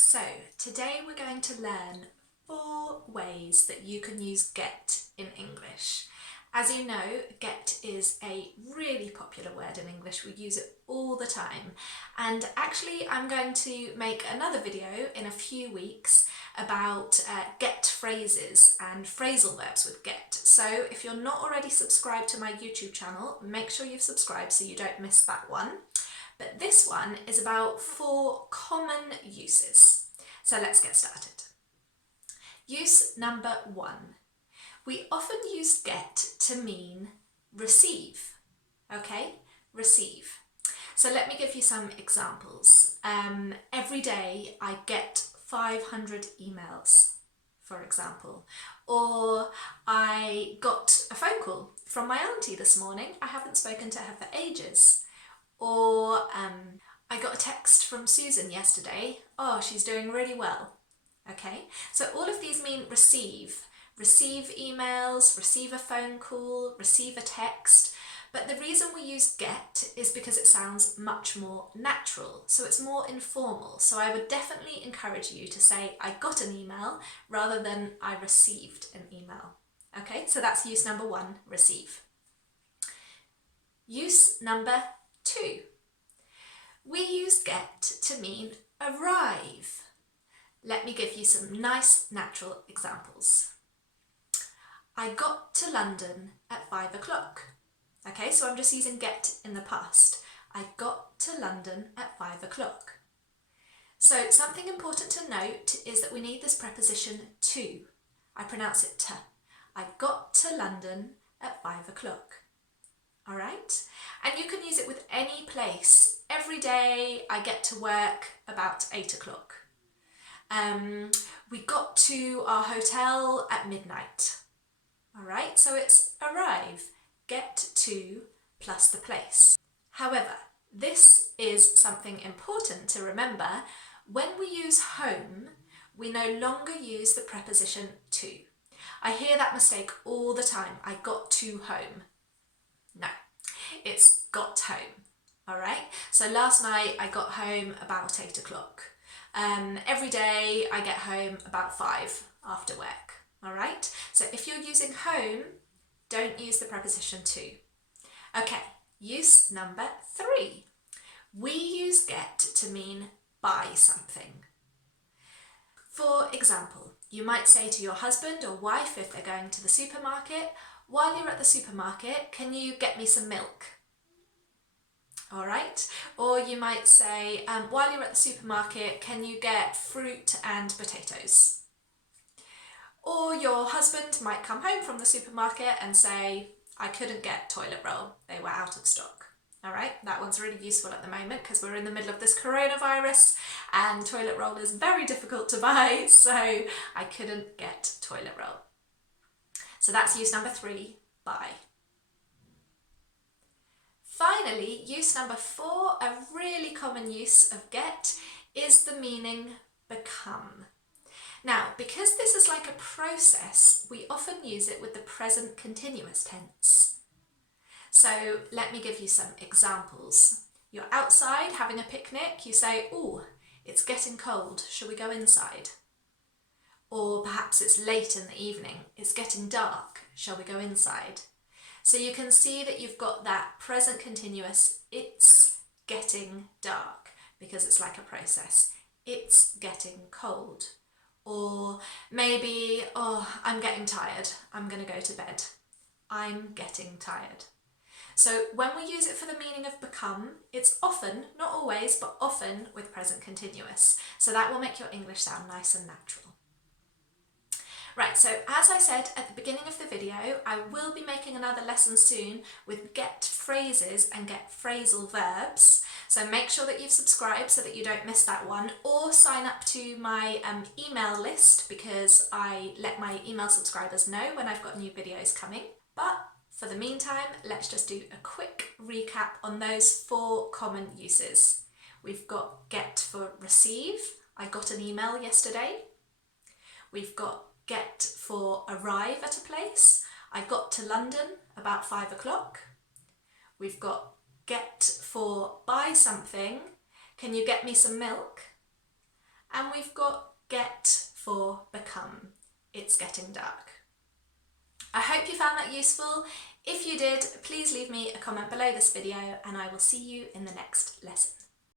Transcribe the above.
So today we're going to learn 4 ways that you can use get in English. As you know, get is a really popular word in English. We use it all the time. And actually I'm going to make another video in a few weeks about get phrases and phrasal verbs with get. So if you're not already subscribed to my YouTube channel, make sure you've subscribed so you don't miss that one. But this one is about 4 common uses. So let's get started. Use number 1. We often use get to mean receive. Okay, receive. So let me give you some examples. Every day I get 500 emails, for example. Or I got a phone call from my auntie this morning. I haven't spoken to her for ages. Or I got a text from Susan yesterday. Oh, she's doing really well. Okay, so all of these mean receive. Receive emails, receive a phone call, receive a text. But the reason we use get is because it sounds much more natural. So it's more informal. So I would definitely encourage you to say I got an email rather than I received an email. Okay, so that's use number 1, receive. Use number 2. We use get to mean arrive. Let me give you some nice natural examples. I got to London at 5 o'clock. Okay, so I'm just using get in the past. I got to London at 5 o'clock. So something important to note is that we need this preposition to. I pronounce it to. I got to London at 5 o'clock. All right, and you can use it with any place. Every day I get to work about 8 o'clock. We got to our hotel at midnight. All right, so it's arrive, get to plus the place. However, this is something important to remember. When we use home, we no longer use the preposition to. I hear that mistake all the time. I got to home. No, it's got home, all right? So last night I got home about 8 o'clock. Every day I get home about 5 after work, all right? So if you're using home, don't use the preposition to. Okay, use number 3. We use get to mean buy something. For example, you might say to your husband or wife if they're going to the supermarket, while you're at the supermarket, can you get me some milk? All right. Or you might say, while you're at the supermarket, can you get fruit and potatoes? Or your husband might come home from the supermarket and say, I couldn't get toilet roll. They were out of stock. All right. That one's really useful at the moment because we're in the middle of this coronavirus and toilet roll is very difficult to buy. So I couldn't get toilet roll. So that's use number 3, buy. Finally, use number 4, a really common use of get, is the meaning become. Now, because this is like a process, we often use it with the present continuous tense. So let me give you some examples. You're outside having a picnic, you say, "Oh, it's getting cold, shall we go inside?" Or perhaps it's late in the evening, it's getting dark, shall we go inside? So you can see that you've got that present continuous, it's getting dark, because it's like a process. It's getting cold. Or maybe, oh, I'm getting tired, I'm going to go to bed. I'm getting tired. So when we use it for the meaning of become, it's often, not always, but often with present continuous. So that will make your English sound nice and natural. Right, so as I said at the beginning of the video, I will be making another lesson soon with get phrases and get phrasal verbs. So make sure that you've subscribed so that you don't miss that one, or sign up to my email list because I let my email subscribers know when I've got new videos coming. But for the meantime, let's just do a quick recap on those 4 common uses. We've got get for receive. I got an email yesterday. We've got get for arrive at a place. I got to London about 5 o'clock. We've got get for buy something. Can you get me some milk? and we've got get for become. It's getting dark. I hope you found that useful. If you did, please leave me a comment below this video and I will see you in the next lesson.